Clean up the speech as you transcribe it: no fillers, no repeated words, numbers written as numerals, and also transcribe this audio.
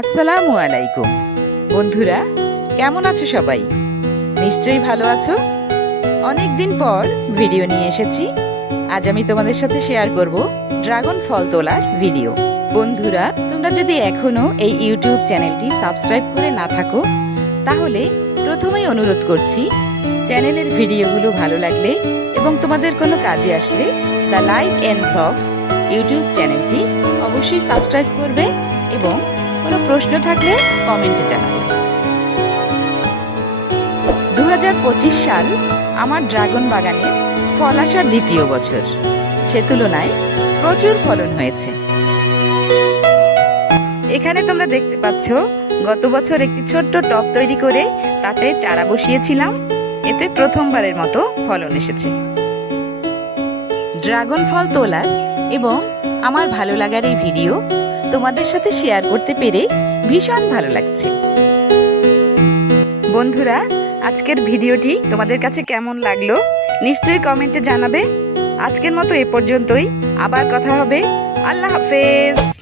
আসসালামু আলাইকুম বন্ধুরা, কেমন আছো সবাই? নিশ্চয়ই ভালো আছো। অনেক দিন পর ভিডিও নিয়ে এসেছি। আজ আমি তোমাদের সাথে শেয়ার করব ড্রাগন ফল তোলার ভিডিও। বন্ধুরা, তোমরা যদি এখনো এই ইউটিউব চ্যানেলটি সাবস্ক্রাইব করে না থাকো, তাহলে প্রথমেই অনুরোধ করছি, চ্যানেলের ভিডিওগুলো ভালো লাগলে এবং তোমাদের কোনো কাজে আসলে the light and vlogs YouTube চ্যানেলটি অবশ্যই সাবস্ক্রাইব করবে এবং কোনো প্রশ্ন থাকলে কমেন্টে জানাবে। 2025 সাল আমার ড্রাগন বাগানের ফল আসার দ্বিতীয় বছর। সে তুলনায় প্রচুর ফলন হয়েছে। এখানে তোমরা দেখতে পাচ্ছ, গত বছর একটি ছোট্ট টব তৈরি করে তাতে চারা বসিয়েছিলাম। এতে প্রথমবারের মতো ফলন এসেছে। ড্রাগন ফল তোলার এবং আমার ভালো লাগার এই ভিডিও তোমাদের সাথে শেয়ার করতে পেরে ভীষণ ভালো লাগছে। বন্ধুরা, আজকের ভিডিওটি তোমাদের কাছে কেমন লাগলো নিশ্চয়ই কমেন্টে জানাবে। আজকের মতো এ পর্যন্তই। আবার কথা হবে। আল্লাহ হাফেজ।